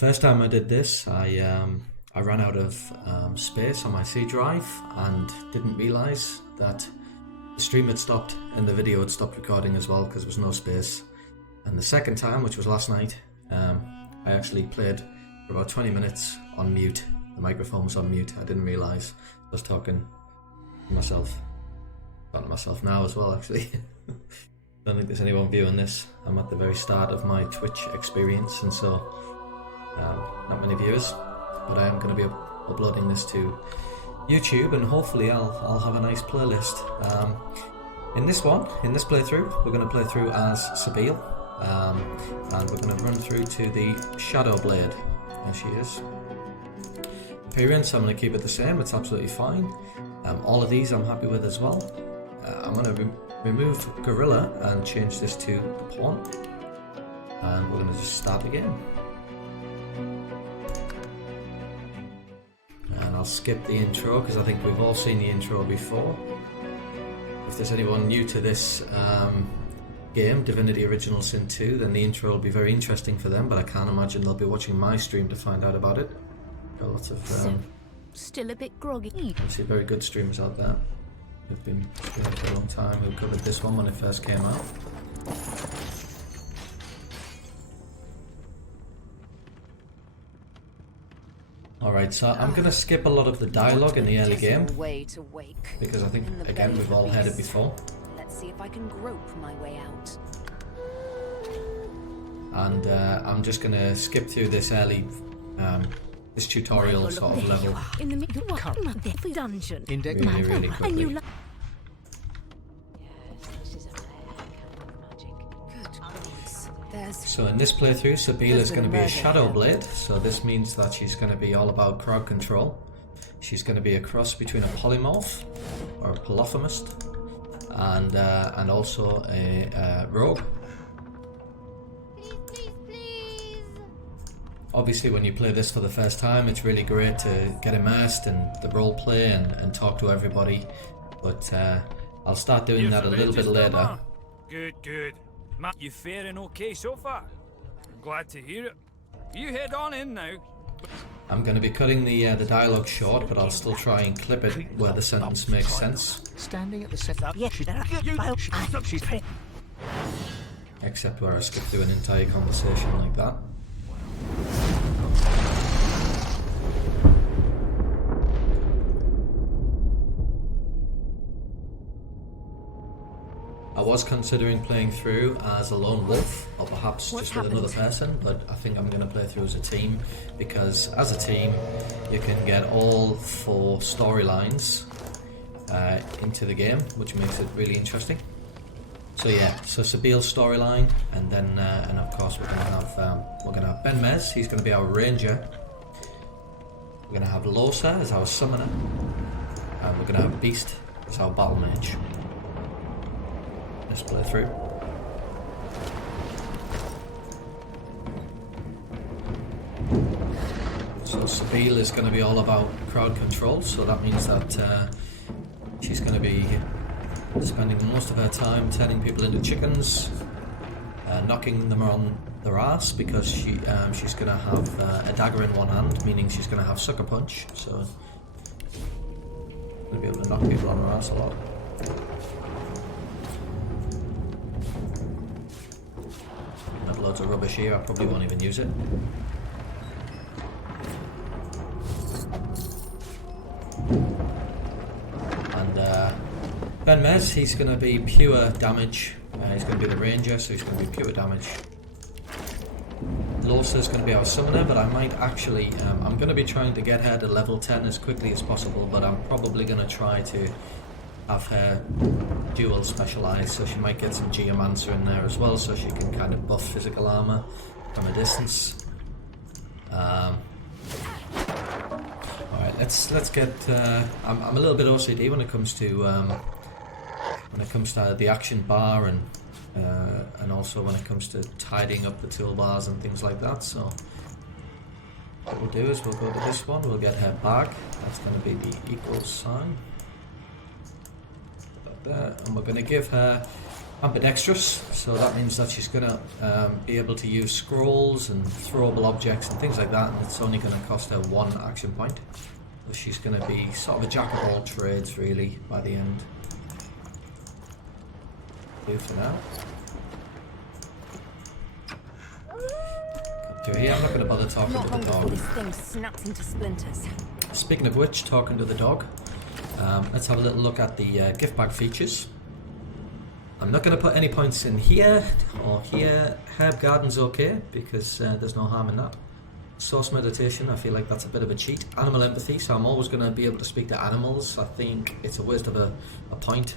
first time I did this, I ran out of space on my C drive and didn't realise that the stream had stopped and the video had stopped recording as well because there was no space. And the second time, which was last night, I actually played for about 20 minutes on mute. The microphone was on mute. I didn't realise I was talking to myself. Talking to myself now as well, actually. Don't think there's anyone viewing this. I'm at the very start of my Twitch experience, and so not many viewers. But I am going to be uploading this to YouTube, and hopefully I'll have a nice playlist. In this playthrough, we're going to play through as Sabile, and we're going to run through to the Shadow Blade. There she is. Appearance, I'm going to keep it the same. It's absolutely fine. All of these I'm happy with as well. I'm going to remove Gorilla and change this to the pawn, and we're going to just start the game. And I'll skip the intro because I think we've all seen the intro before. If there's anyone new to this game, Divinity Original Sin 2, then the intro will be very interesting for them, but I can't imagine they'll be watching my stream to find out about it. Got lots of still a bit groggy. see very good streamers out there who've been streaming for a long time, who covered this one when it first came out. Alright, so I'm going to skip a lot of the dialogue in the early game because I think, again, we've all heard it before. Let's see if I can grope my way out. And I'm just going to skip through this early, this tutorial sort of level. In the middle of the dungeon. Really, really quickly. So in this playthrough, Sabile is going to be a Shadow Blade, so this means that she's going to be all about crowd control. She's going to be a cross between a polymorph, or a polyphemist, and also a rogue. Please. Obviously, when you play this for the first time, it's really great to get immersed in the role play and talk to everybody, but I'll start doing that a little bit later. Good. Matt, you faring okay so far? I'm glad to hear it. You head on in now. I'm going to be cutting the dialogue short, but I'll still try and clip it where the sentence makes sense. Standing at the set. Except where I skip through an entire conversation like that. I was considering playing through as a lone wolf, or perhaps just with another person, but I think I'm going to play through as a team, because as a team you can get all 4 storylines into the game, which makes it really interesting. So yeah, so Sabile's storyline, and then and of course we're going to have Ben Mez. He's going to be our ranger. We're going to have Losa as our summoner, and we're going to have Beast as our battle mage. Let's play through. So Sabile is going to be all about crowd control, so that means that she's going to be spending most of her time turning people into chickens, knocking them on their ass, because she's going to have a dagger in one hand, meaning she's going to have sucker punch, so going to be able to knock people on their ass a lot. Loads of rubbish here, I probably won't even use it. And Ben Mez, he's going to be pure damage. He's going to be the ranger, so he's going to be pure damage. Losa's going to be our summoner, but I might actually, I'm going to be trying to get her to level 10 as quickly as possible, but I'm probably going to try to have her dual specialised, so she might get some Geomancer in there as well, so she can kind of buff physical armour from a distance. Alright, let's get. I'm a little bit OCD when it comes to the action bar, and also when it comes to tidying up the toolbars and things like that. So what we'll do is we'll go to this one. We'll get her back. That's going to be the equals sign. There, and we're going to give her ambidextrous, so that means that she's going to be able to use scrolls and throwable objects and things like that, and it's only going to cost her 1 action point. So she's going to be sort of a jack of all trades really by the end. Do for now. Here, I'm not going to bother talking to the dog. This thing snaps into splinters. Speaking of which, talking to the dog, let's have a little look at the gift bag features. I'm not going to put any points in here or here. Herb Garden's okay because there's no harm in that. Source Meditation, I feel like that's a bit of a cheat. Animal Empathy, so I'm always going to be able to speak to animals. I think it's a waste of a point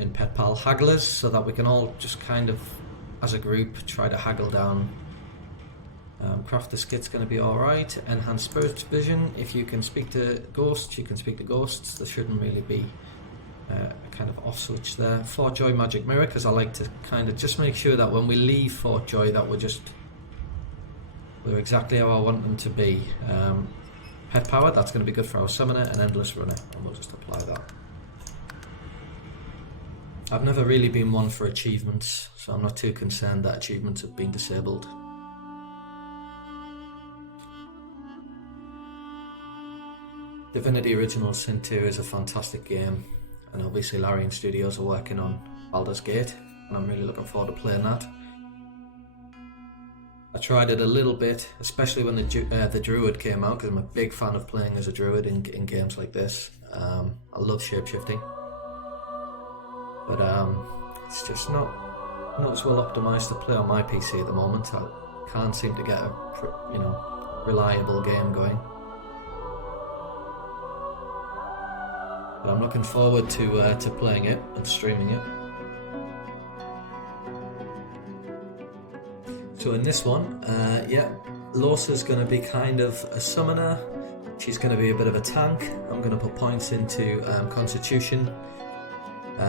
in Pet Pal. Hagglers, so that we can all just kind of, as a group, try to haggle down. Craft the skit's going to be alright. Enhanced Spirit Vision, if you can speak to ghosts, you can speak to ghosts. There shouldn't really be a kind of off switch there. Fort Joy Magic Mirror, because I like to kind of just make sure that when we leave Fort Joy that we're exactly how I want them to be. Pet Power, that's going to be good for our Summoner, and Endless Runner, and we'll just apply that. I've never really been one for achievements, so I'm not too concerned that achievements have been disabled. Divinity Original Sin 2 is a fantastic game, and obviously Larian Studios are working on Baldur's Gate, and I'm really looking forward to playing that. I tried it a little bit, especially when the Druid came out, because I'm a big fan of playing as a Druid in games like this. I love shapeshifting, but it's just not as well optimised to play on my PC at the moment. I can't seem to get a reliable game going. But I'm looking forward to playing it and streaming it. So in this one, Lorsa's going to be kind of a summoner. She's going to be a bit of a tank. I'm going to put points into Constitution.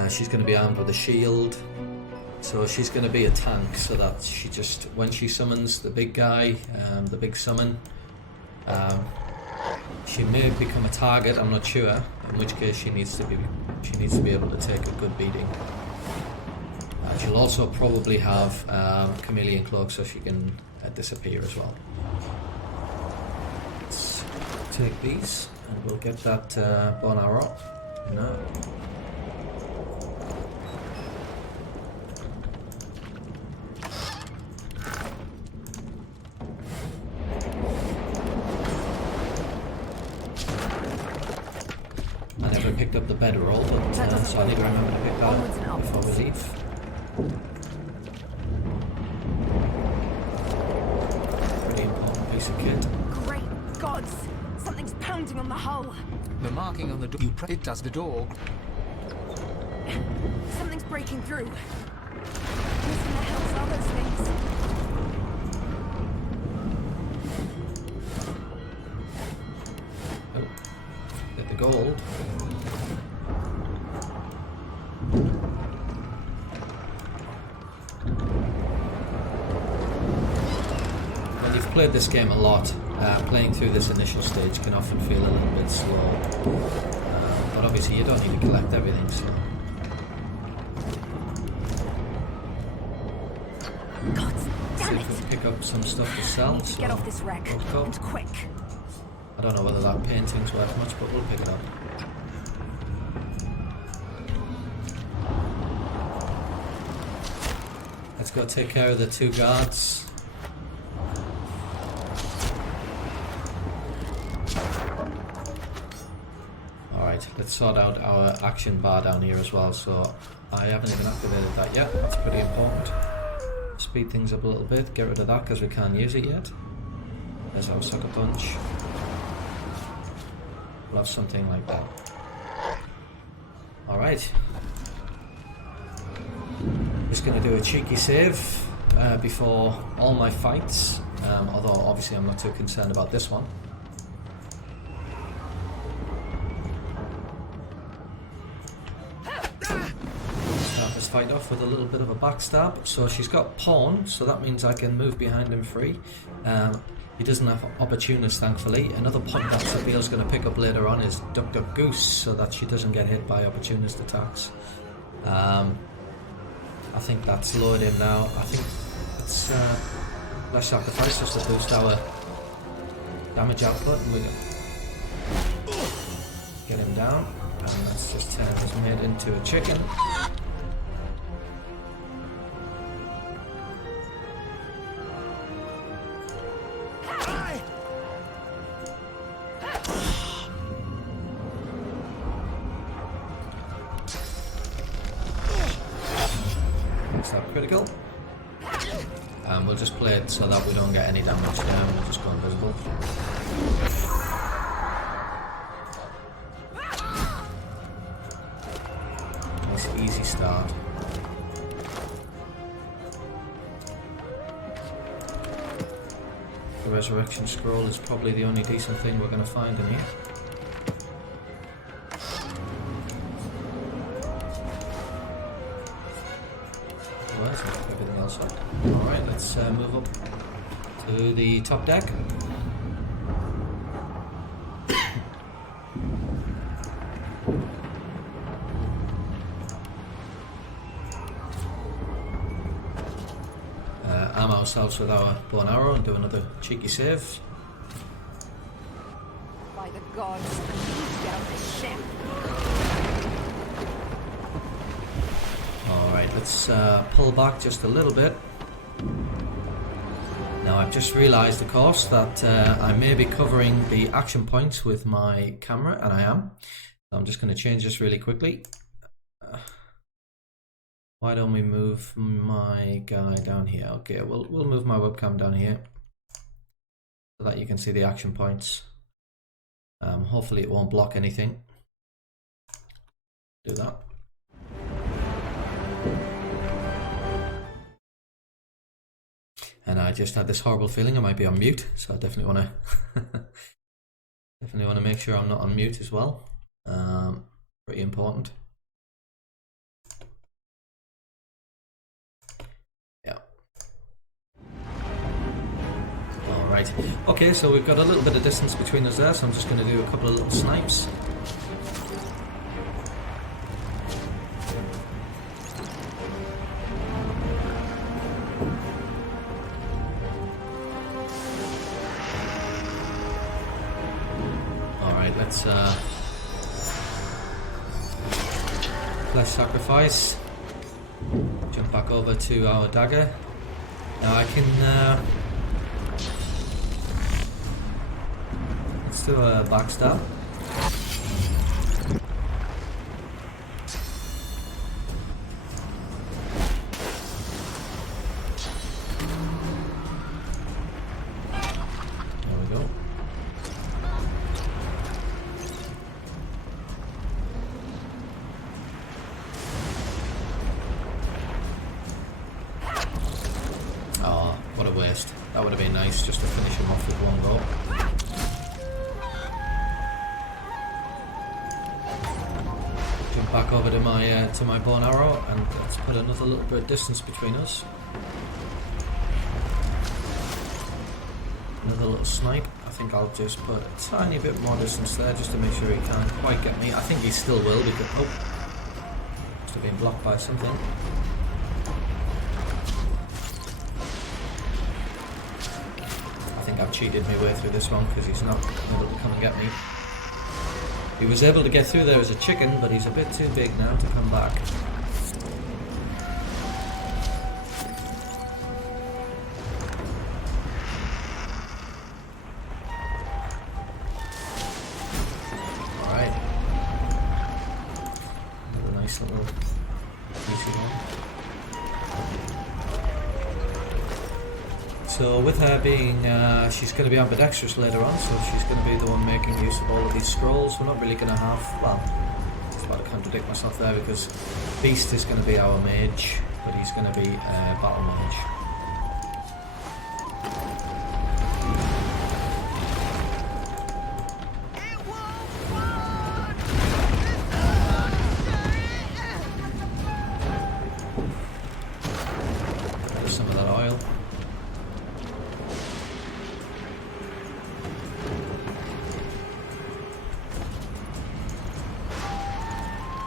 She's going to be armed with a shield. So she's going to be a tank, so that she just, when she summons the big guy, the big summon, she may become a target, I'm not sure, in which case she needs to be able to take a good beating. She'll also probably have Chameleon Cloak, so she can disappear as well. Let's take these and we'll get that bone arrow now. I never picked up the bedroll, but so I need to remember to pick that up before we leave. Pretty important piece of kit. Great gods! Something's pounding on the hull. The marking on the door. It does the door. Something's breaking through. What in the hell are those things? Oh, get the gold. Played this game a lot. Playing through this initial stage can often feel a little bit slow, but obviously you don't need to collect everything, so. God damn it! See if we pick up some stuff to sell. Need to get off this wreck, and quick. I don't know whether that painting's worth much, but we'll pick it up. Let's go take care of the 2 guards. Let's sort out our action bar down here as well, so I haven't even activated that yet. That's pretty important. Speed things up a little bit, get rid of that because we can't use it yet. There's our sucker punch. We'll have something like that. Alright. Just going to do a cheeky save before all my fights, although obviously I'm not too concerned about this one. Fight off with a little bit of a backstab. So she's got pawn, so that means I can move behind him free. He doesn't have opportunist, thankfully. Another point that Sabiel's going to pick up later on is Duck Duck Goose, so that she doesn't get hit by opportunist attacks. I think that's lowered him now. I think it's less sacrifice just to boost our damage output, and we get him down. And let's just turn this mid into a chicken. Critical. And we'll just play it so that we don't get any damage down. We'll just go invisible. Nice easy start. The resurrection scroll is probably the only decent thing we're going to find in here. Everything else up. Alright, let's move up to the top deck. Arm ourselves with our bow and arrow and do another cheeky save. By the gods, get out of this ship. Alright, let's pull back just a little bit. Now I've just realised, of course, that I may be covering the action points with my camera, and I am. So I'm just going to change this really quickly. Why don't we move my guy down here? Okay, we'll move my webcam down here so that you can see the action points. Hopefully it won't block anything. Do that. And I just had this horrible feeling I might be on mute, so I definitely want to make sure I'm not on mute as well. Pretty important. Yeah. All right. Okay, so we've got a little bit of distance between us there, so I'm just going to do a couple of little snipes. Let's flesh sacrifice. Jump back over to our dagger. Now I can let's do a backstab. That would have been nice just to finish him off with one go. Jump back over to my bow and arrow, and let's put another little bit of distance between us. Another little snipe. I think I'll just put a tiny bit more distance there just to make sure he can't quite get me. I think he still will because must have been blocked by something. I've cheated my way through this one because he's not able to come and get me. He was able to get through there as a chicken, but he's a bit too big now to come back. Alright. A nice little easy one. So with her being, she's going to be ambidextrous later on, so she's going to be the one making use of all of these scrolls. We're not really going to have, well, I was about to contradict myself there because Beast is going to be our mage, but he's going to be battle mage. There's some of that oil.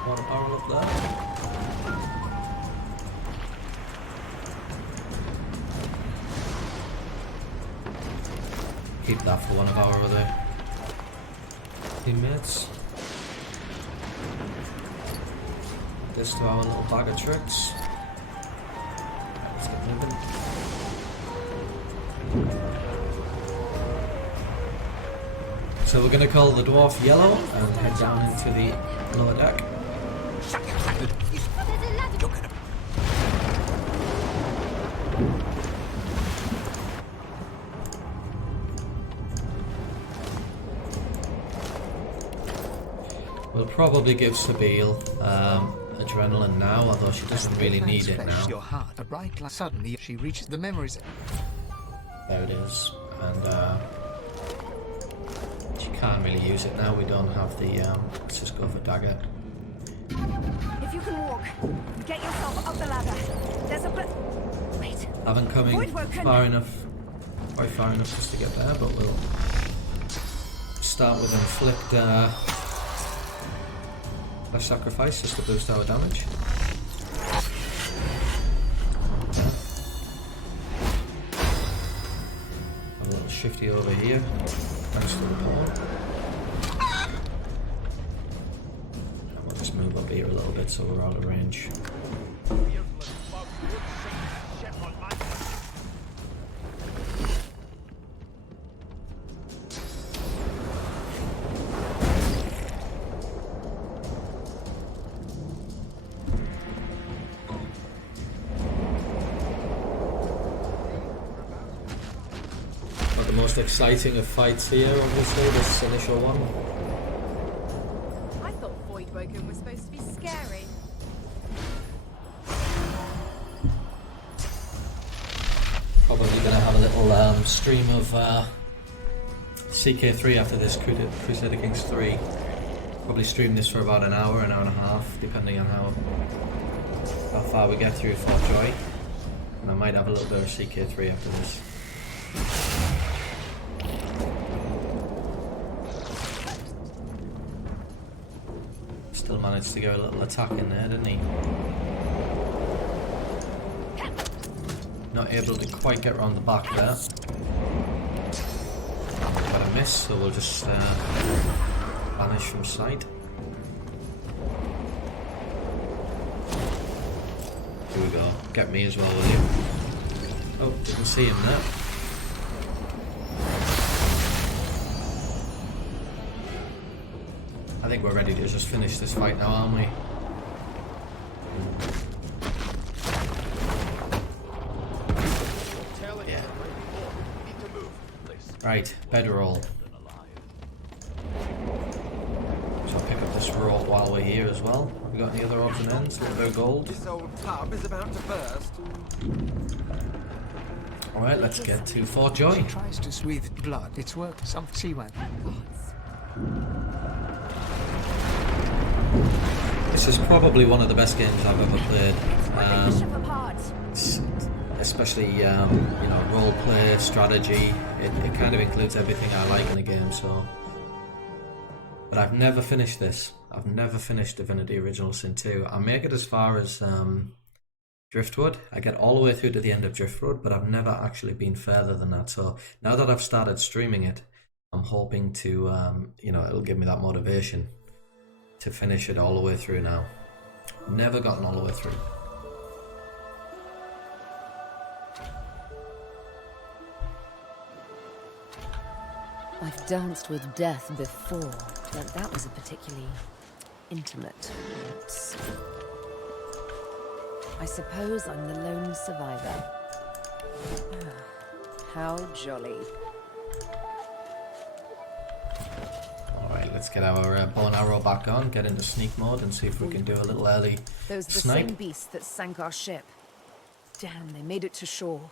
One barrel up there. Keep that for one of our other teammates. This to our little bag of tricks. Let's get moving. So we're going to call the dwarf yellow and head down into the lower deck. We'll probably give Sabine adrenaline now, although she doesn't really need it now. Your heart, a bright light. Suddenly, she reaches the memories. There it is, and she can't really use it now. We don't have the. Let's just go for dagger. If you can walk, get yourself up the ladder. There's a wait. Haven't coming far enough, quite far enough just to get there, but we'll start with inflict flesh sacrifice just to boost our damage. A little shifty over here, thanks for the pawn. And we'll just move up here a little bit so we're out of range. The most exciting of fights here, obviously, this initial one. I thought Voidwoken was supposed to be scary. Probably going to have a little stream of CK3 after this, Crusader Kings 3. Probably stream this for about an hour and a half, depending on how far we get through Fort Joy. And I might have a little bit of CK3 after this. Still managed to get a little attack in there, didn't he? Not able to quite get around the back there. Got a miss, so we'll just vanish from sight. Here we go. Get me as well, will you? Oh, didn't see him there. I think we're ready to just finish this fight now, aren't we? Yeah. Right, bedroll. So I'll pick up this rope while we're here as well. Have we got any other odds and ends? A little bit of gold. This old tub is about to burst. Alright, let's get to Fort Joy. She tries to sweep blood. It's worked. Some Seawan. This is probably one of the best games I've ever played. Especially, you know, role play, strategy. It kind of includes everything I like in a game, so. But I've never finished this. I've never finished Divinity Original Sin 2. I make it as far as Driftwood. I get all the way through to the end of Driftwood, but I've never actually been further than that. So now that I've started streaming it, I'm hoping to, you know, it'll give me that motivation to finish it all the way through now. Never gotten all the way through. I've danced with death before, but that was a particularly intimate dance. I suppose I'm the lone survivor. How jolly. Alright, let's get our bow and arrow back on, get into sneak mode and see if we can do a little early Those are the snipe. same beasts that sank our ship. Damn, they made it to shore.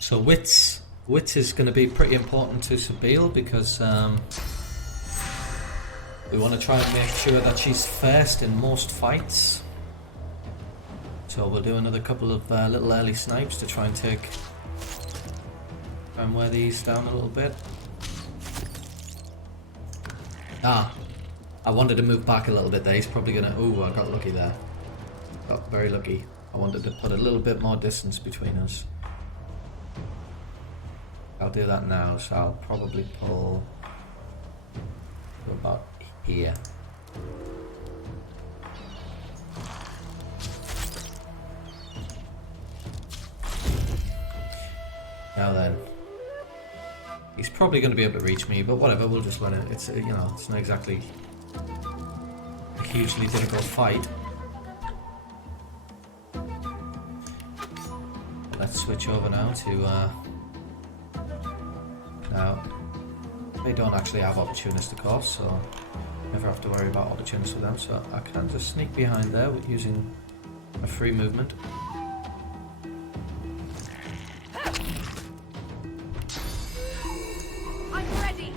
So wits is going to be pretty important to Sabine because we want to try and make sure that she's first in most fights. So we'll do another couple of little early snipes to try and wear these down a little bit. Ah, I wanted to move back a little bit there. He's probably going to... Ooh, I got lucky there. Got very lucky. I wanted to put a little bit more distance between us. I'll do that now, so I'll probably pull to about here. Now then, he's probably going to be able to reach me, but whatever, we'll just let it. It's you know, it's not exactly a hugely difficult fight. Let's switch over now to now. They don't actually have opportunistic costs, so never have to worry about opportunists with them. So I can just sneak behind there with using a free movement. I'm ready.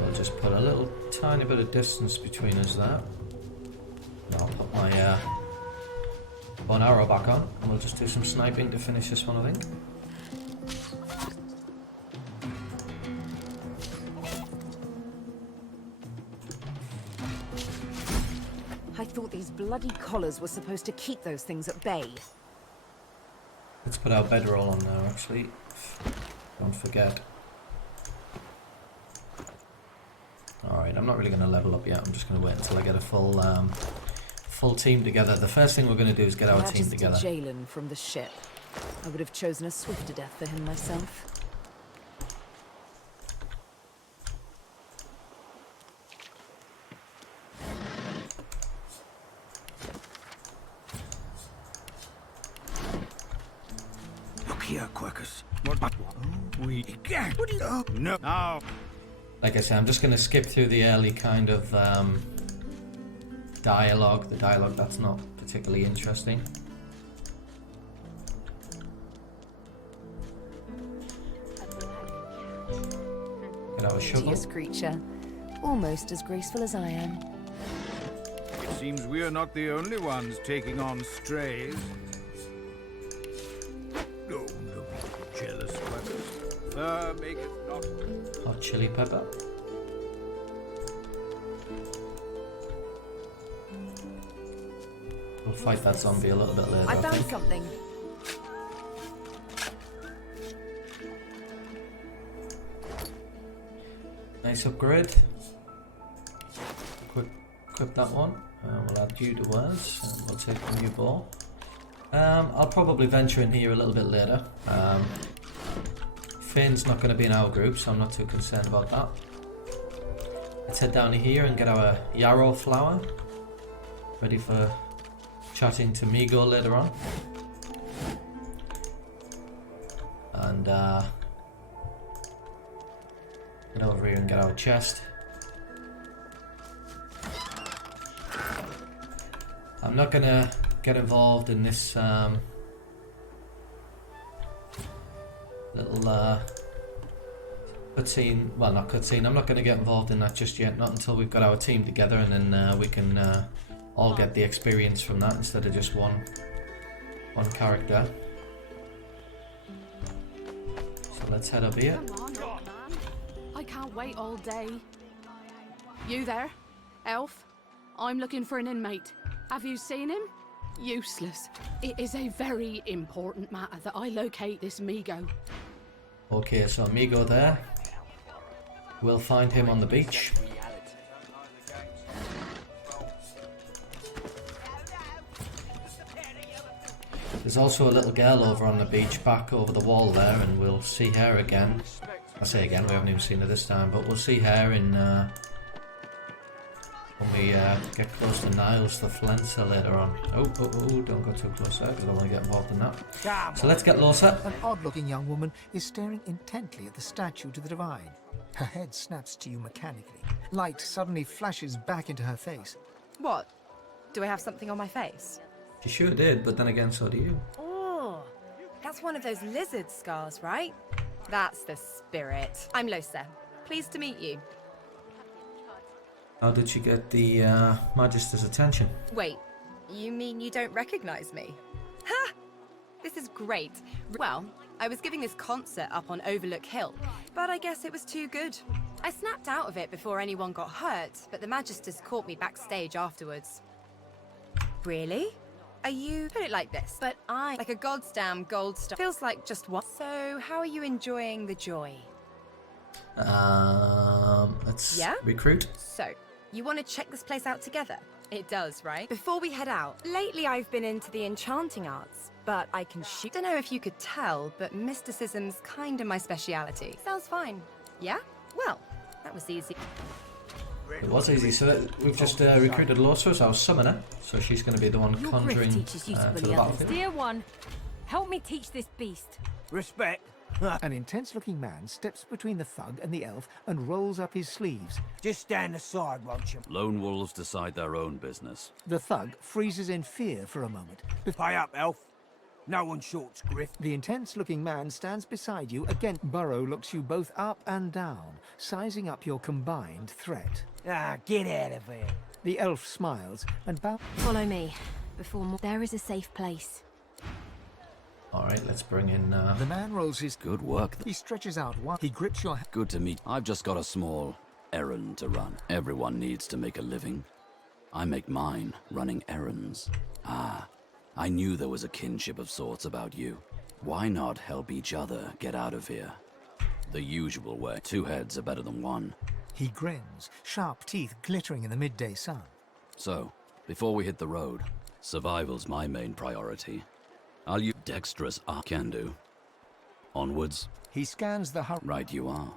We'll just put a little tiny bit of distance between us there. I'll put my bow and arrow back on, and we'll just do some sniping to finish this one, I think. I thought these bloody collars were supposed to keep those things at bay. Let's put our bedroll on now, actually. Don't forget. Alright, I'm not really going to level up yet. I'm just going to wait until I get a full team together. The first thing we're going to do is get our team together. Jalen from the ship. I would have chosen a swifter death for him myself. Look here, Quirkus. What we get? What do you? No. Now. Like I said, I'm just going to skip through the early kind of dialogue. The dialogue that's not particularly interesting. Get out a shovel. Hideous creature. Almost as graceful as I am. It seems we're not the only ones taking on strays. Oh, no, jealous Quirkus. Make it not. Hot chili pepper. We'll fight that zombie a little bit later. I found think. something. Nice upgrade. Equip that one. We'll add you to ours, and we'll take the new bow. I'll probably venture in here a little bit later. Finn's not going to be in our group, so I'm not too concerned about that. Let's head down here and get our yarrow flower. Ready for chatting to Migo later on. And get over here and get our chest. I'm not going to get involved in this little cutscene. Well, not cutscene. I'm not going to get involved in that just yet. Not until we've got our team together, and then we can all get the experience from that instead of just one character. So let's head up here. Come on, man. I can't wait all day. You there, elf? I'm looking for an inmate. Have you seen him? Useless. It is a very important matter that I locate this Migo. Okay, so Migo there. We'll find him on the beach. There's also a little girl over on the beach back over the wall there, and we'll see her again. I say again, we haven't even seen her this time, but we'll see her in when we get close to Niles the Flenser later on. Oh, don't go too close there because I don't want to get involved in that. So let's get closer. An odd-looking young woman is staring intently at the statue to the divine. Her head snaps to you mechanically. Light suddenly flashes back into her face. What? Do I have something on my face? You sure did, but then again, so do you. Oh, that's one of those lizard scars, right? That's the spirit. I'm Losa. Pleased to meet you. How did you get the Magister's attention? Wait, you mean you don't recognize me? Ha! This is great. Well, I was giving this concert up on Overlook Hill, but I guess it was too good. I snapped out of it before anyone got hurt, but the Magisters caught me backstage afterwards. Really? Are you... Put it like this, but I... Like a goddamn gold star. Feels like just one. So, how are you enjoying the joy? Let's Yeah? recruit. So, you want to check this place out together? It does, right? Before we head out, lately I've been into the enchanting arts, but I can shoot. Don't know if you could tell, but mysticism's kinda my speciality. Sounds fine. Yeah? Well, that was easy. It was easy, so we've just recruited Losa as our summoner, so she's going to be the one conjuring to the battlefield. Dear one, help me teach this beast. Respect. An intense-looking man steps between the thug and the elf and rolls up his sleeves. Just stand aside, won't you? Lone wolves decide their own business. The thug freezes in fear for a moment. Pay up, elf. No one shorts griff. The intense-looking man stands beside you again. Burrow looks you both up and down, sizing up your combined threat. Ah, get out of here. The elf smiles and bows. Follow me. Before more, there is a safe place. Alright, let's bring in... The man rolls his... Good work. He stretches out one. He grips your... Good to meet. I've just got a small errand to run. Everyone needs to make a living. I make mine running errands. Ah, I knew there was a kinship of sorts about you. Why not help each other get out of here? The usual way. Two heads are better than one. He grins, sharp teeth glittering in the midday sun. So, before we hit the road, survival's my main priority. I'll use dexterous I can do. Onwards. He scans the Right you are.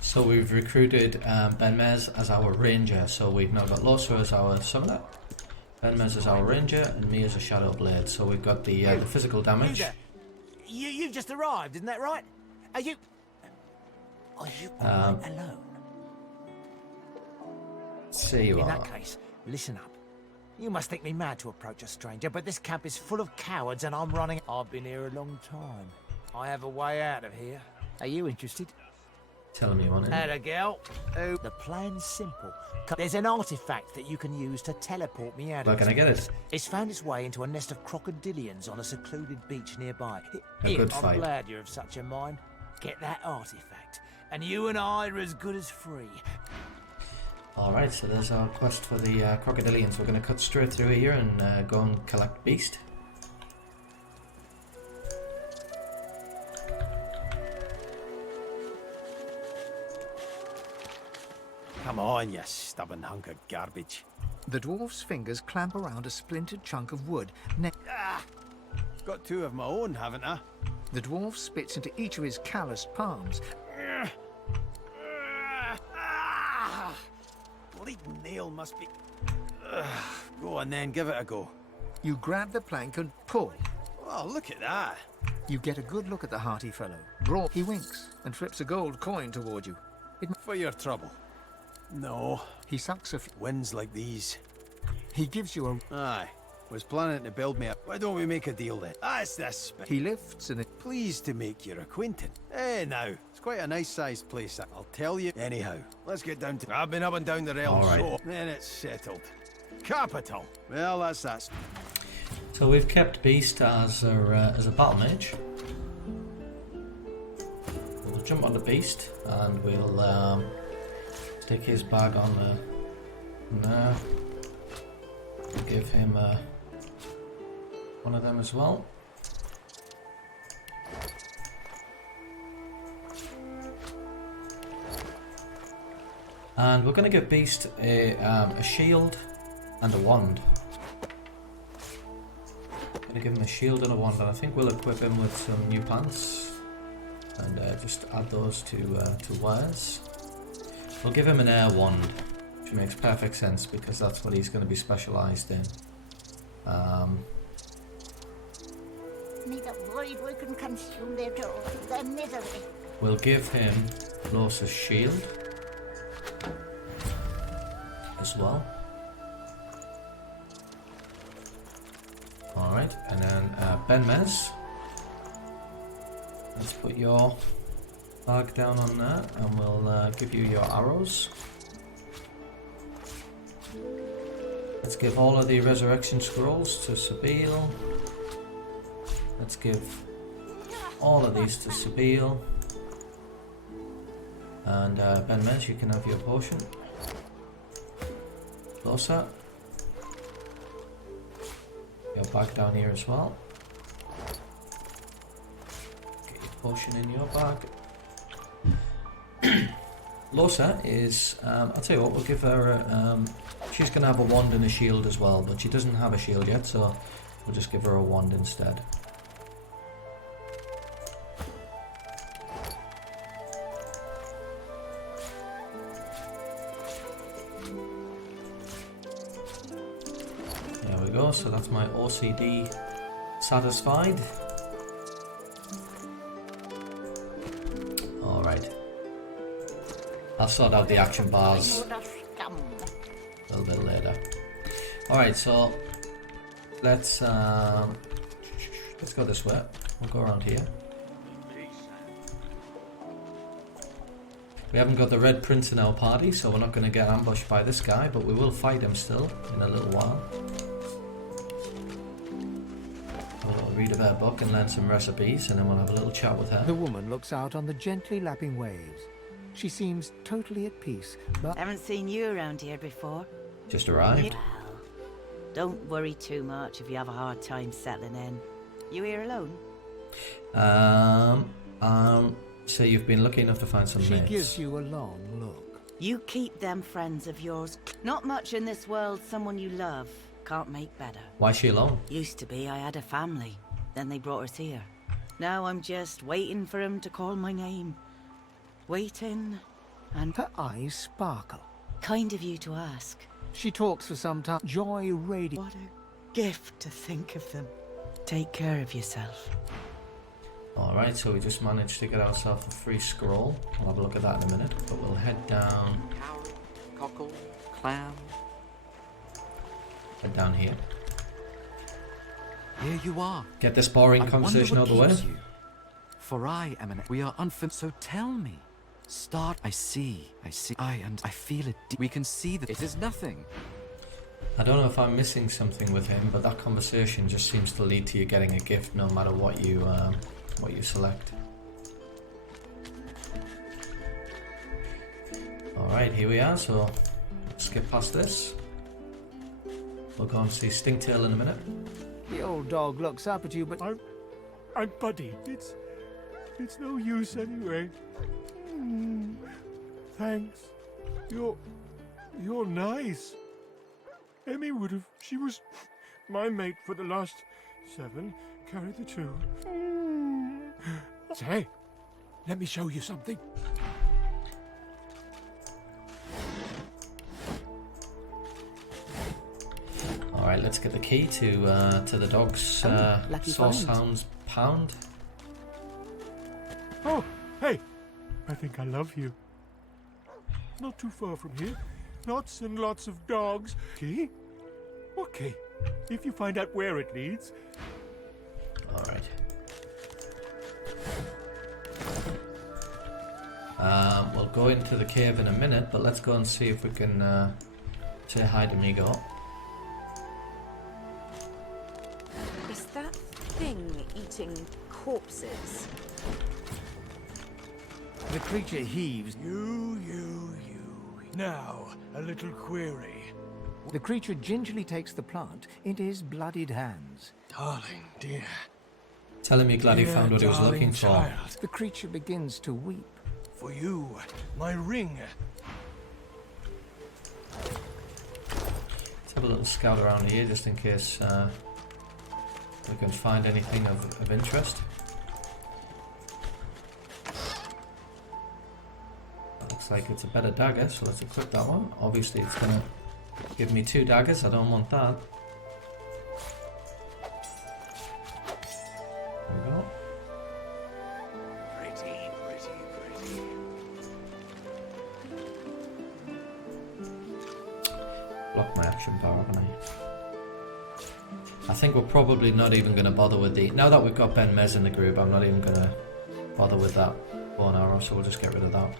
So we've recruited Ben Mez as our ranger, so we've now got Losa as our summoner, Ben Mez as our ranger, and me as a shadow blade. So we've got the physical damage. You've just arrived, isn't that right? Are you quite alone? See you In are. that case, listen up. You must think me mad to approach a stranger, but this camp is full of cowards and I'm running... I've been here a long time. I have a way out of here. Are you interested? Tell me one. Atta girl. Oh, the plan's simple. There's an artifact that you can use to teleport me out Where of can I get it? It's found its way into a nest of crocodilians on a secluded beach nearby. A Here, good I'm fight. glad you're of such a mind. Get that artifact, and you and I are as good as free. Alright, so there's our quest for the crocodilians. We're going to cut straight through here and go and collect Beast. Come on, you stubborn hunk of garbage. The dwarf's fingers clamp around a splintered chunk of wood. Got two of my own, haven't I? The dwarf spits into each of his calloused palms. Bleeding nail must be... Go on then, give it a go. You grab the plank and pull. Oh, look at that. You get a good look at the hearty fellow. Broad, he winks and flips a gold coin toward you. For your trouble. No. He sucks a Wins like these. He gives you a... Aye. Was planning to build me up. Why don't we make a deal then? It's this. He lifts and... Pleased to make your acquaintance. Now, it's quite a nice-sized place. I'll tell you. Anyhow, let's get down to... I've been up and down the rail, so... Then it's settled. Capital. Well, that's that. So we've kept Beast as a battle mage. We'll jump on the Beast and we'll stick his bag on there. We'll give him one of them as well. And we're going to give Beast a shield and a wand. Going to give him a shield and a wand, and I think we'll equip him with some new pants and just add those to wares. We'll give him an air wand, which makes perfect sense because that's what he's going to be specialised in. Neither void we can consume their door, their misery. We'll give him Losa's shield as well. Alright, and then Ben Mez. Let's put your bag down on there and we'll give you your arrows. Let's give all of the resurrection scrolls to Sabine. Let's give all of these to Sabine. And Ben Mez, you can have your potion. Closer. Your bag down here as well. Get your potion in your bag. Losa is, I'll tell you what, we'll give her, she's going to have a wand and a shield as well, but she doesn't have a shield yet, so we'll just give her a wand instead. There we go, so that's my OCD satisfied. Alright. I'll sort out the action bars a little bit later. Alright, so let's go this way. We'll go around here. We haven't got the red prince in our party, so we're not going to get ambushed by this guy, but we will fight him still in a little while. We'll read a bit book and learn some recipes, and then we'll have a little chat with her. The woman looks out on the gently lapping waves. She seems totally at peace, but... Haven't seen you around here before. Just arrived. Well, don't worry too much if you have a hard time settling in. You here alone? So you've been lucky enough to find some mates. She gives you a long look. You keep them friends of yours. Not much in this world someone you love can't make better. Why is she alone? Used to be I had a family. Then they brought us here. Now I'm just waiting for him to call my name. Waiting, and her eyes sparkle. Kind of you to ask. She talks for some time. Joy radiant. What a gift to think of them. Take care of yourself. Alright, so we just managed to get ourselves a free scroll. We'll have a look at that in a minute, but we'll head down. Cowrie, cockle, clam. Head down here. Here you are. Get this boring conversation out of the way. You. For I am we are unfit, so tell me. Start. I see. I feel it. We can see that it is nothing. I don't know if I'm missing something with him, but that conversation just seems to lead to you getting a gift no matter what you select. Alright, here we are, so let's skip past this. We'll go and see Stinktail in a minute. The old dog looks up at you, but... I'm Buddy. It's no use anyway. Thanks. You're nice. Emmy would have. She was my mate for the last 7. Carried the 2. Say, let me show you something. Alright, let's get the key to the dog's Sauce Hound's pound. Oh, hey! I think I love you. Not too far from here. Lots and lots of dogs. Key? Okay. If you find out where it leads. Alright. We'll go into the cave in a minute, but let's go and see if we can say hi to Migo. Is that thing eating corpses? The creature heaves. You. Now, a little query. The creature gingerly takes the plant into his bloodied hands. Darling, dear. Tell him you're glad he found what he was looking for. The creature begins to weep. For you, my ring. Let's have a little scout around here just in case we can find anything of interest. Looks like it's a better dagger, so let's equip that one. Obviously it's gonna give me 2 daggers, I don't want that. There we go. Pretty. Block my action bar, haven't I think we're probably not even going to bother with the... Now that we've got Ben Mez in the group, I'm not even going to bother with that bow and arrow, so we'll just get rid of that.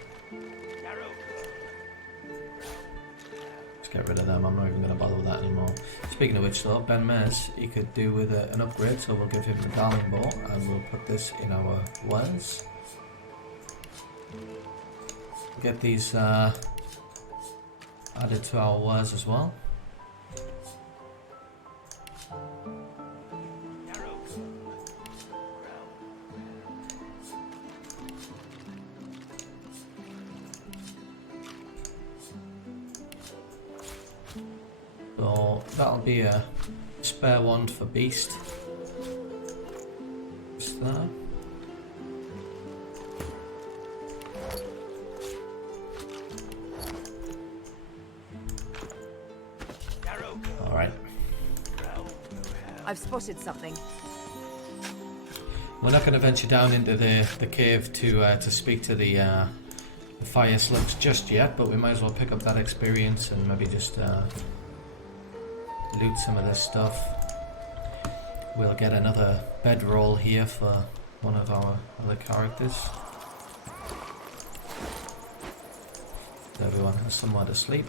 get rid of them. I'm not even going to bother with that anymore. Speaking of which though, Ben Mez, he could do with an upgrade, so we'll give him the Darling Bow and we'll put this in our wares. Get these added to our wares as well. So that'll be a spare wand for Beast. Just there. Alright. I've spotted something. We're not going to venture down into the cave to speak to the fire slugs just yet, but we might as well pick up that experience and maybe just loot some of this stuff. We'll get another bedroll here for one of our other characters. Everyone has somewhere to sleep.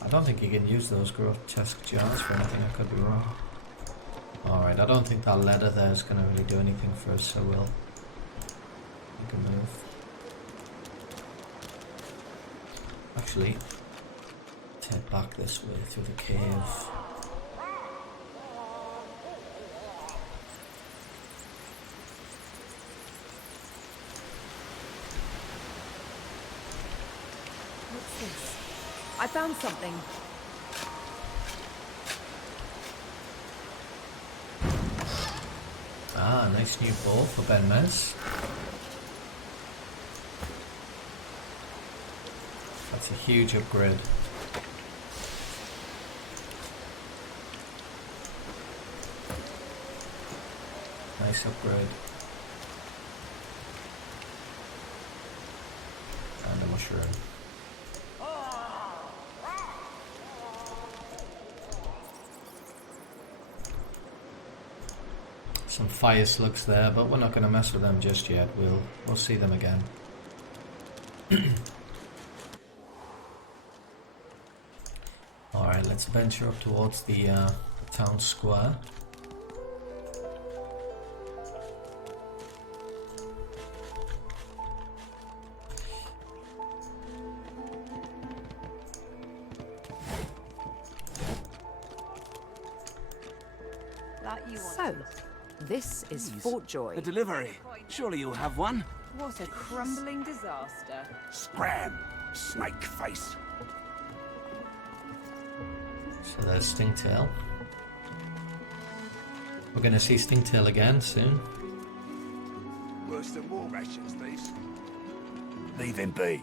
I don't think you can use those grotesque jars for anything, I could be wrong. Alright, I don't think that ladder there is going to really do anything for us, so we'll make a move. Actually, head back this way through the cave. What's this? I found something. Ah, nice new bow for Ben Mez. That's a huge upgrade. Nice upgrade. And a mushroom. Some fire slugs there, but we're not going to mess with them just yet. We'll see them again. Alright, let's venture up towards the town square. So, this is Fort Joy. A delivery. Surely you'll have one. What a crumbling disaster. Scram, snake face. So there's Stingtail. We're going to see Stingtail again soon. Worse than war rations, these. Leave him be.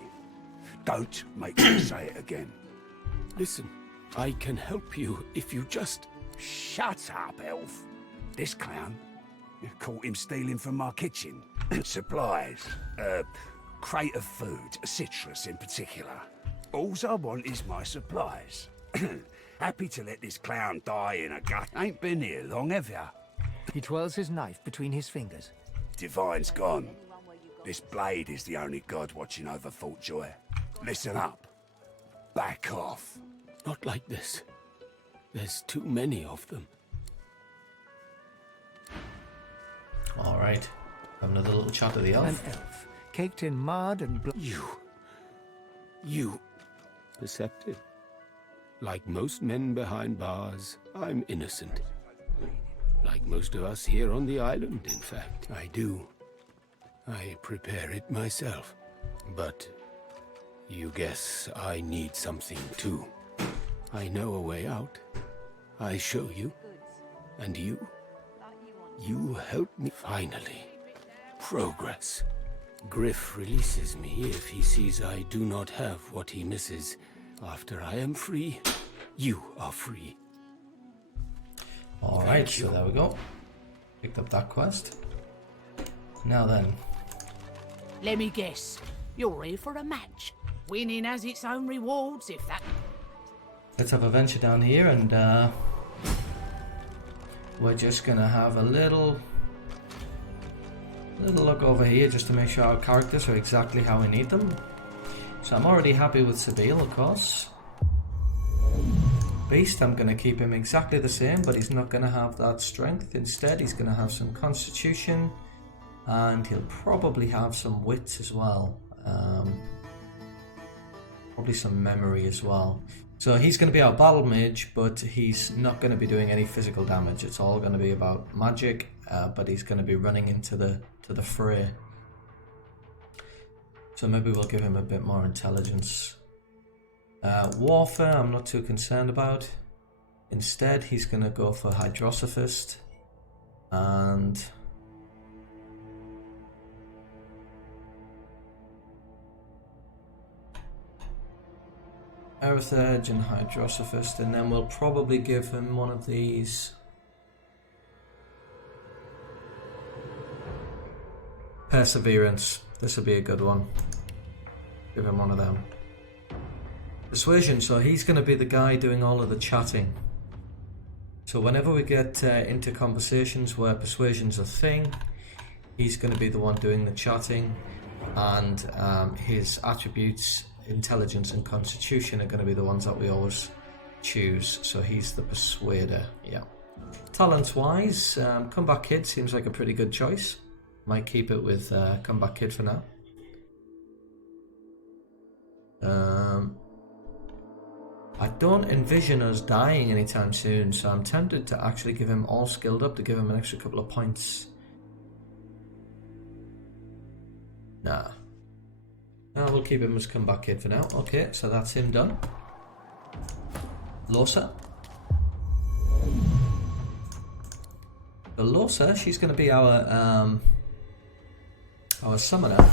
Don't make me say it again. Listen, I can help you if you just... Shut up, elf. This clown, you caught him stealing from my kitchen. Supplies, crate of food, citrus in particular. Alls I want is my supplies. Happy to let this clown die in a gut. Ain't been here long, have ya? He twirls his knife between his fingers. Divine's gone. This blade is the only god watching over Fort Joy. Listen up. Back off. Not like this. There's too many of them. Alright, have another little chat to the elf. An elf, caked in mud and blood. You. Perceptive. Like most men behind bars, I'm innocent. Like most of us here on the island, in fact. I do. I prepare it myself. But you guess I need something too. I know a way out. I show you. And you help me. Finally. Progress. Griff releases me if he sees I do not have what he misses. After I am free, you are free. Alright, so there we go. Picked up that quest. Now then. Let me guess. You're here for a match. Winning has its own rewards, if that... Let's have a venture down here and we're just gonna have a little little look over here just to make sure our characters are exactly how we need them. So I'm already happy with Sabine, of course. Beast, I'm going to keep him exactly the same, but he's not going to have that strength. Instead, he's going to have some constitution, and he'll probably have some wits as well. Probably some memory as well. So he's going to be our battle mage, but he's not going to be doing any physical damage. It's all going to be about magic, but he's going to be running into the fray. So maybe we'll give him a bit more intelligence. Warfare, I'm not too concerned about. Instead, he's going to go for Hydrosophist. And Earth Edge and Hydrosophist, and then we'll probably give him one of these. Perseverance. This will be a good one. Give him one of them. Persuasion, so he's going to be the guy doing all of the chatting. So whenever we get into conversations where persuasion's a thing, he's going to be the one doing the chatting, and his attributes, intelligence and constitution, are going to be the ones that we always choose. So he's the persuader, yeah. Talents wise, Comeback Kid seems like a pretty good choice. Might keep it with Comeback Kid for now. I don't envision us dying anytime soon, so I'm tempted to actually give him all skilled up to give him an extra couple of points. Nah. No, we'll keep him as Comeback Kid for now. Okay, so that's him done. Losa. The Losa, she's going to be our summoner.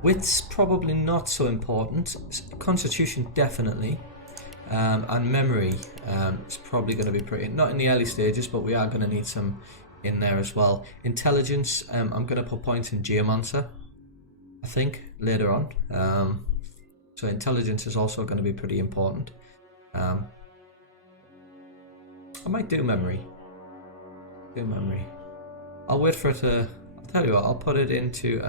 Wits probably not so important. Constitution definitely, and memory is probably going to be pretty. Not in the early stages, but we are going to need some in there as well. Intelligence, I'm going to put points in Geomancer, I think, later on. So intelligence is also going to be pretty important. I might do memory. I'll wait for it to. I'll tell you what. I'll put it into.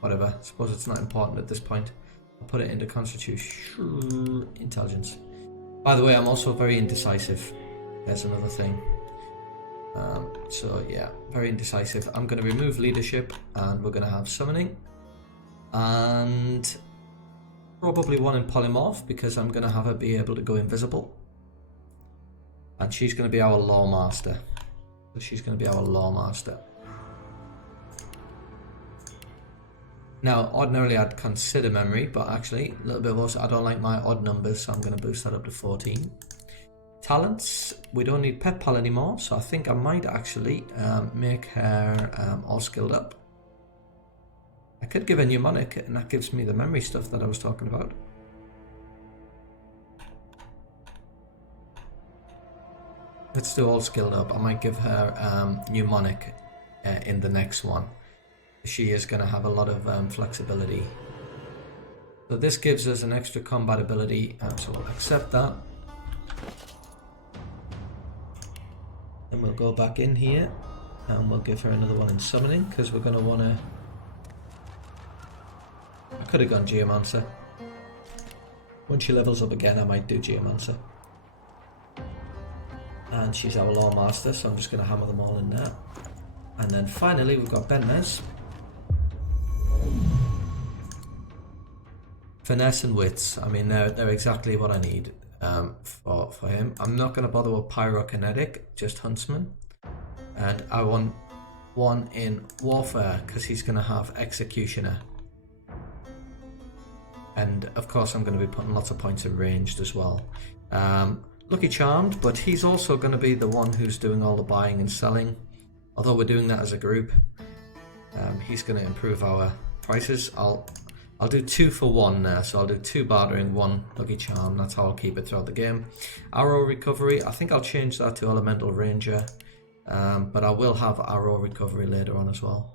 Whatever. I suppose it's not important at this point. I'll put it into Constitution, Intelligence. By the way, I'm also very indecisive. There's another thing. So yeah, very indecisive. I'm going to remove leadership, and we're going to have summoning, and probably one in polymorph, because I'm going to have her be able to go invisible, and she's going to be our law master. So she's going to be our law master. Now, ordinarily I'd consider memory, but actually a little bit of also, I don't like my odd numbers, so I'm going to boost that up to 14. Talents, we don't need Pet Pal anymore, so I think I might actually make her all skilled up. I could give her mnemonic, and that gives me the memory stuff that I was talking about. Let's do all skilled up. I might give her mnemonic in the next one. She is going to have a lot of flexibility. So this gives us an extra combat ability, so we'll accept that. Then we'll go back in here, and we'll give her another one in summoning, because we're going to want to... I could have gone Geomancer. When she levels up again, I might do Geomancer. And she's our Law Master, so I'm just going to hammer them all in there. And then finally, we've got Benmez. Finesse and wits. I mean, they're exactly what I need for him. I'm not going to bother with pyrokinetic, just huntsman. And I want one in warfare, because he's going to have executioner. And of course, I'm going to be putting lots of points in ranged as well. Lucky Charmed, but he's also going to be the one who's doing all the buying and selling. Although we're doing that as a group, he's going to improve our prices. I'll do 2 for 1 there, so I'll do 2 bartering, 1 Lucky Charm. That's how I'll keep it throughout the game. Arrow recovery, I think I'll change that to Elemental Ranger, but I will have arrow recovery later on as well.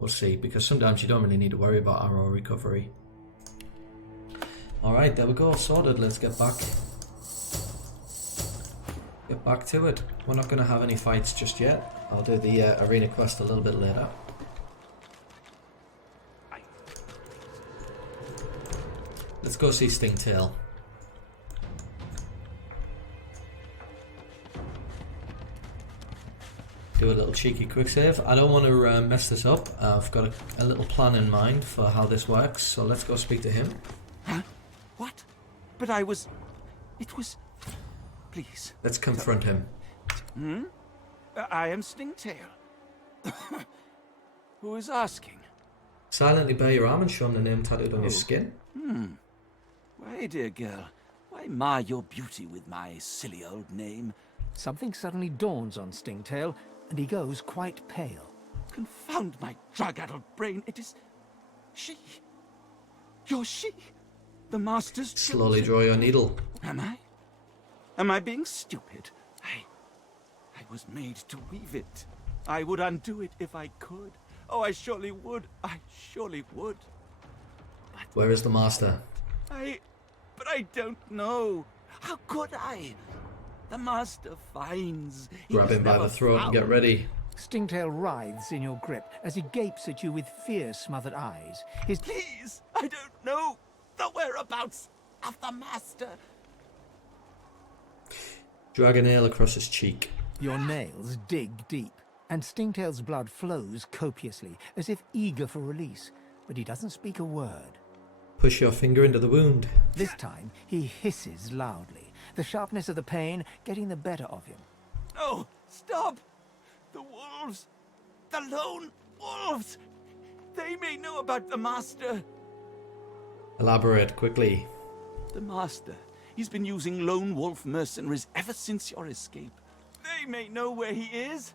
We'll see, because sometimes you don't really need to worry about arrow recovery. Alright, there we go, sorted. Let's get back. get back to it. We're not going to have any fights just yet. I'll do the arena quest a little bit later. Let's go see Stingtail. Do a little cheeky quick save. I don't want to mess this up. I've got a little plan in mind for how this works, so let's go speak to him. Huh? What? But I was... It was... Please. Let's confront him. Hmm? I am Stingtail. Who is asking? Silently bare your arm and show him the name tattooed on your skin. Why, dear girl, why mar your beauty with my silly old name? Something suddenly dawns on Stingtail, and he goes quite pale. Confound my drug-addled brain, it is... she. You're she. The Master's Slowly children. draw your needle. Am I? Am I being stupid? I was made to weave it. I would undo it if I could. Oh, I surely would. I surely would. Where is the Master? But I don't know. How could I? The Master finds. Grab him by the throat and get ready. Stingtail writhes in your grip as he gapes at you with fear-smothered eyes. His... Please, I don't know the whereabouts of the Master. Drag a nail across his cheek. Your nails dig deep, and Stingtail's blood flows copiously, as if eager for release, but he doesn't speak a word. Push your finger into the wound. This time, he hisses loudly, the sharpness of the pain getting the better of him. No, stop! The wolves! The lone wolves! They may know about the Master. Elaborate quickly. The Master. He's been using lone wolf mercenaries ever since your escape. They may know where he is.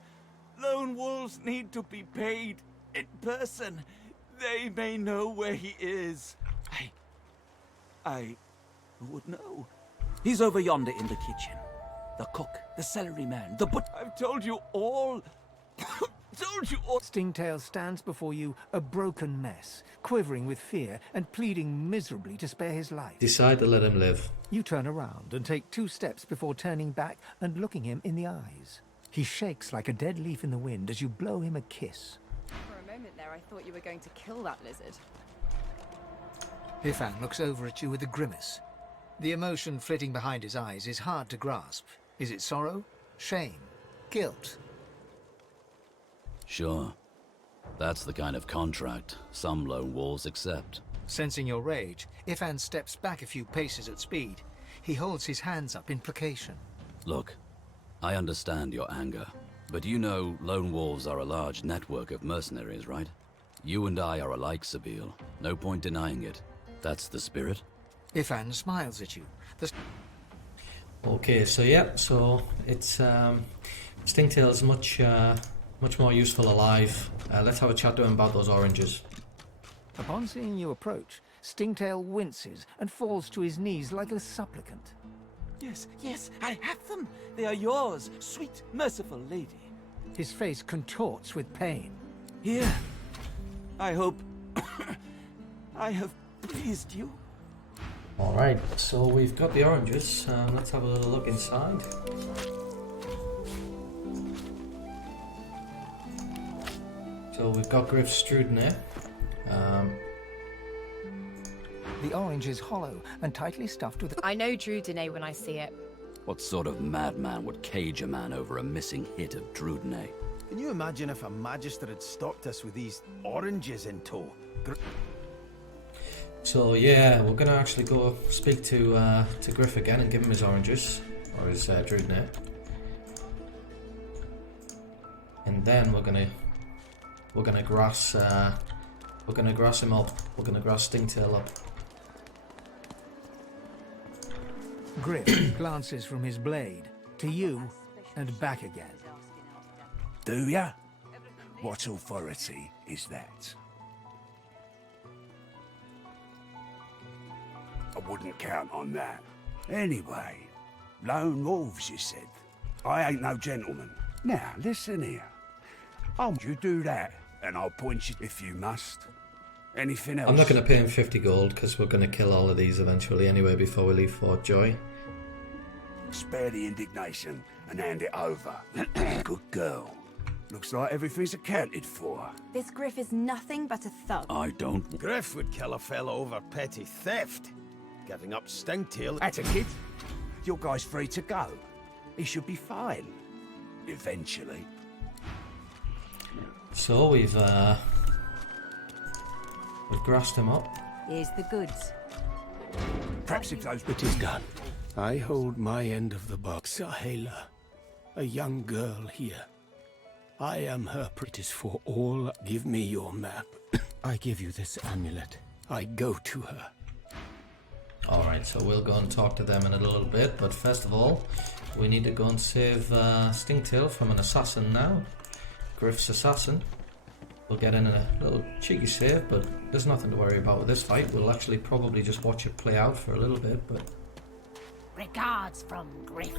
Lone wolves need to be paid in person. They may know where he is. I would know. He's over yonder in the kitchen. The cook, the celery man, the butcher. I've told you all. Told you all. Stingtail stands before you, a broken mess, quivering with fear and pleading miserably to spare his life. Decide to let him live. You turn around and take 2 steps before turning back and looking him in the eyes. He shakes like a dead leaf in the wind as you blow him a kiss. For a moment there, I thought you were going to kill that lizard. Ifan looks over at you with a grimace. The emotion flitting behind his eyes is hard to grasp. Is it sorrow? Shame? Guilt? Sure. That's the kind of contract some lone wolves accept. Sensing your rage, Ifan steps back a few paces at speed. He holds his hands up in placation. Look, I understand your anger, but you know lone wolves are a large network of mercenaries, right? You and I are alike, Sabine. No point denying it. That's the spirit? Ifan smiles at you. Okay, so yeah, so it's Stingtail's much more useful alive. Let's have a chat to him about those oranges. Upon seeing you approach, Stingtail winces and falls to his knees like a supplicant. Yes, yes, I have them. They are yours, sweet, merciful lady. His face contorts with pain. Here. I hope I have pleased you. Alright, so we've got the oranges. Let's have a little look inside. So we've got Griff Strudner. The orange is hollow and tightly stuffed with... I know Drudene when I see it. What sort of madman would cage a man over a missing hit of Drudene? Can you imagine if a magister had stopped us with these oranges in tow? So yeah, we're gonna actually go speak to Griff again and give him his oranges, or his Drudene. And then we're gonna grass him up. We're gonna grass Stingtail up. Griff glances from his blade to you and back again. Do ya? What authority is that? I wouldn't count on that. Anyway, lone wolves, you said. I ain't no gentleman. Now, listen here. You do that, and I'll point you if you must. Anything else? I'm not going to pay him 50 gold because we're going to kill all of these eventually anyway before we leave Fort Joy. Spare the indignation and hand it over. Good girl. Looks like everything's accounted for. This Griff is nothing but a thug. I don't... Griff would kill a fellow over petty theft. Giving up Stingtail... That's a kid. Your guy's free to go. He should be fine. Eventually. So we've grassed him up. Here's the goods. Perhaps if those... It is done. I hold my end of the box, Sahela. A young girl here. I am her. It is for all. Give me your map. I give you this amulet. I go to her. Alright, so we'll go and talk to them in a little bit, but first of all, we need to go and save Stingtail from an assassin now. Griff's assassin. We'll get in a little cheeky save, but there's nothing to worry about with this fight. We'll actually probably just watch it play out for a little bit, but... Regards from Griff.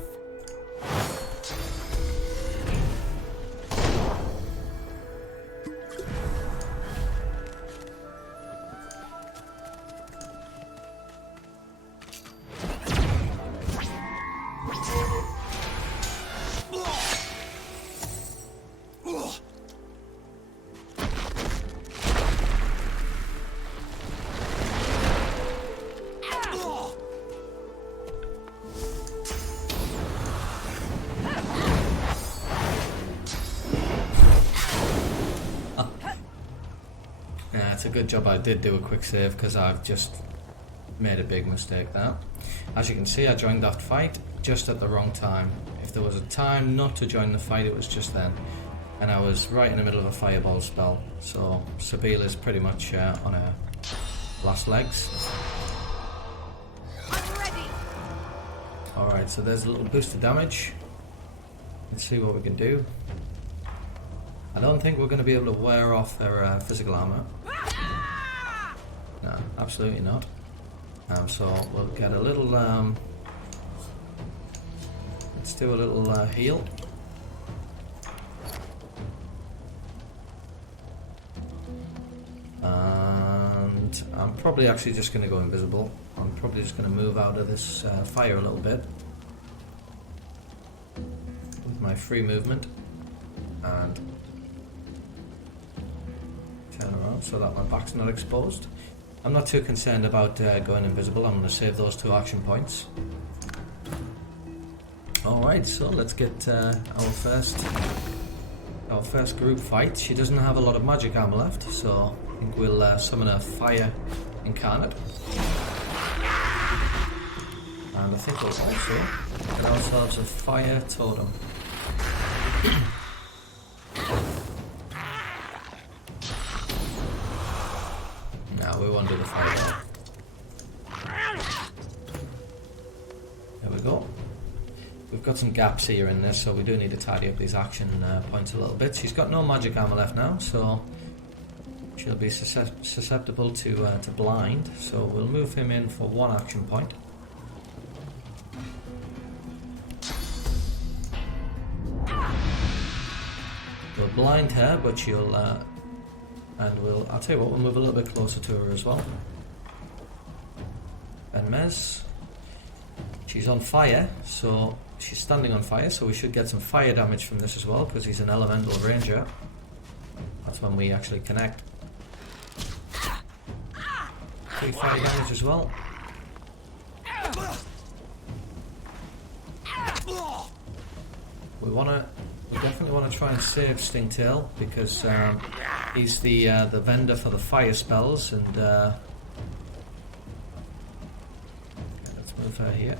It's a good job I did do a quick save because I've just made a big mistake there. As you can see, I joined that fight just at the wrong time. If there was a time not to join the fight, it was just then. And I was right in the middle of a fireball spell. So Sabine is pretty much on her last legs. Alright, so there's a little boost of damage. Let's see what we can do. I don't think we're going to be able to wear off their physical armor. No, absolutely not. So we'll get a little... let's do a little heal. And I'm probably actually just going to go invisible. I'm probably just going to move out of this fire a little bit. With my free movement. And... turn around so that my back's not exposed. I'm not too concerned about going invisible. I'm going to save those 2 action points. Alright, so let's get our first group fight. She doesn't have a lot of magic armor left, so I think we'll summon a fire incarnate. And I think we'll also get ourselves a fire totem. We won't do the fireball. There we go. We've got some gaps here in this, so we do need to tidy up these action points a little bit. She's got no magic armor left now, so she'll be susceptible to blind. So we'll move him in for 1 action point. We'll blind her, but she'll... and I'll tell you what, we'll move a little bit closer to her as well. Benmez. She's on fire, so she's standing on fire, so we should get some fire damage from this as well, because he's an elemental ranger. That's when we actually connect. 3 fire damage as well. We definitely want to try and save Stingtail, because he's the vendor for the fire spells, and let's move her here.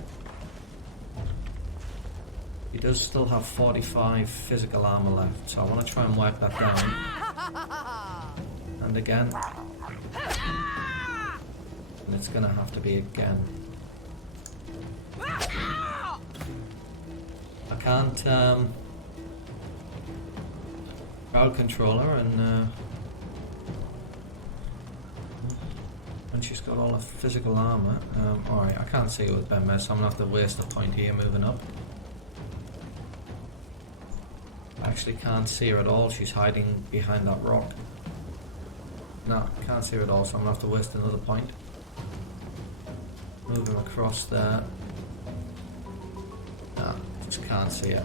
He does still have 45 physical armor left, so I want to try and wipe that down. And again. And it's going to have to be again. I can't crowd controller and she's got all her physical armor. Alright, I can't see her with Benmez, so I'm going to have to waste a point here moving up. I actually can't see her at all. She's hiding behind that rock. No, can't see her at all, so I'm going to have to waste another point. Move him across there. can't see it.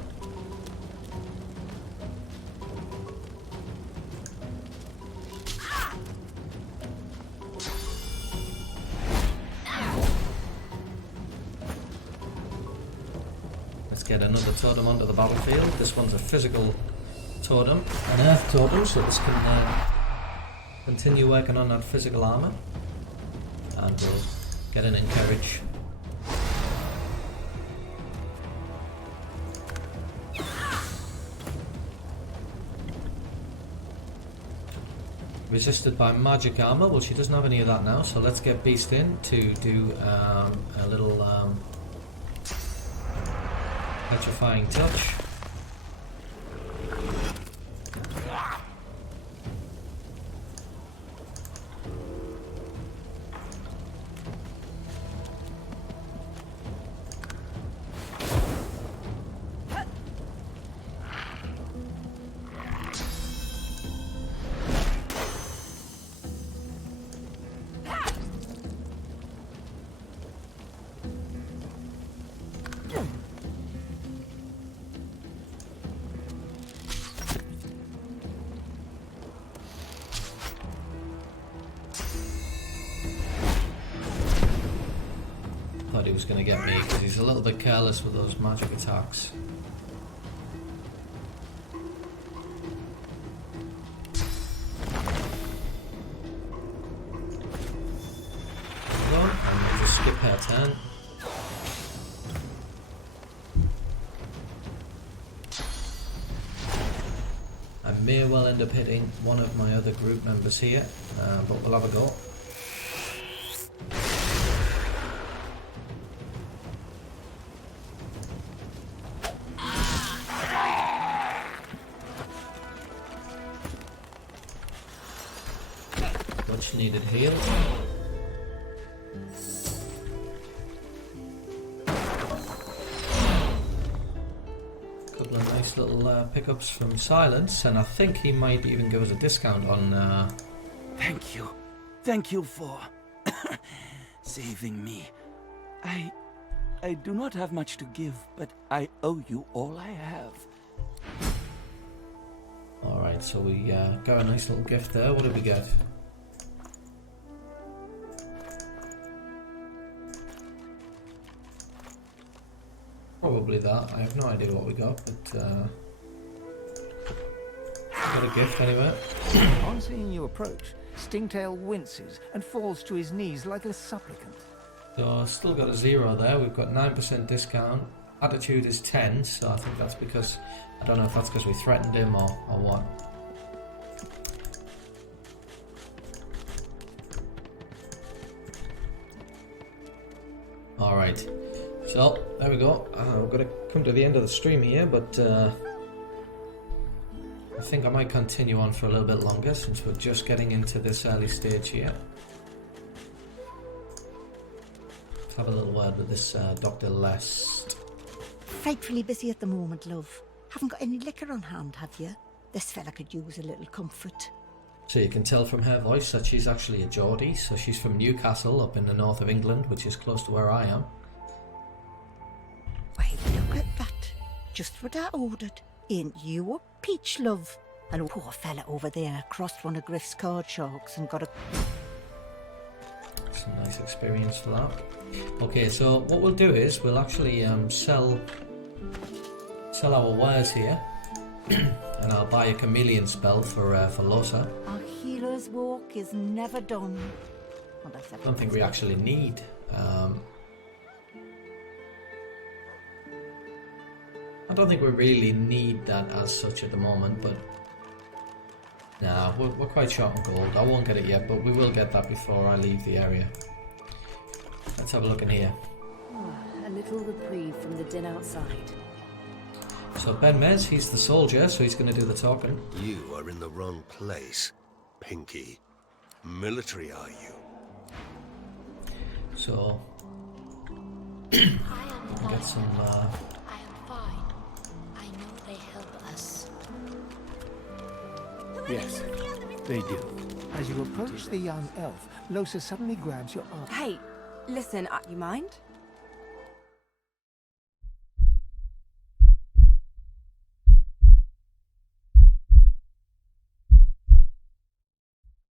Let's get another totem onto the battlefield. This one's a physical totem, an earth totem, so this can continue working on that physical armor. And we'll get an encourage. Resisted by magic armor. Well, she doesn't have any of that now, so let's get Beast in to do a little petrifying touch. Thought he was going to get me because he's a little bit careless with those magic attacks. Hold on, and we'll just skip her turn. I may well end up hitting one of my other group members here, but we'll have a go. Much needed heal. Couple of nice little pickups from Silence, and I think he might even give us a discount on. Thank you for saving me. I do not have much to give, but I owe you all I have. All right, so we got a nice little gift there. What did we get? Probably that. I have no idea what we got, but got a gift anyway. On seeing you approach, Stingtail winces and falls to his knees like a supplicant. So still got a 0 there. We've got 9% discount. Attitude is 10, so I think that's because, I don't know if that's because we threatened him or what. Alright, so there we go. We're going to come to the end of the stream here, but I think I might continue on for a little bit longer since we're just getting into this early stage here. Let's have a little word with this Dr. Lest. Frightfully busy at the moment, love. Haven't got any liquor on hand, have you? This fella could use a little comfort. So you can tell from her voice that she's actually a Geordie, so she's from Newcastle up in the north of England, which is close to where I am. Why, look at that. Just what I ordered. Ain't you a peach, love? And poor fella over there crossed one of Griff's card sharks and got a... It's a nice experience for that. Okay, so what we'll do is we'll actually sell our wares here. And I'll buy a chameleon spell for Losa. Our healer's walk is never done. Well, I don't think we actually need. I don't think we really need that as such at the moment, but nah, we're quite short on gold. I won't get it yet, but we will get that before I leave the area. Let's have a look in here. A little reprieve from the din outside. So Ben Mez, he's the soldier, so he's going to do the talking. You are in the wrong place, Pinky. Military, are you? So we can get some. I am fine. I know they help us. Yes, they do. As you approach the young elf, Losa suddenly grabs your arm. Hey, listen, you mind?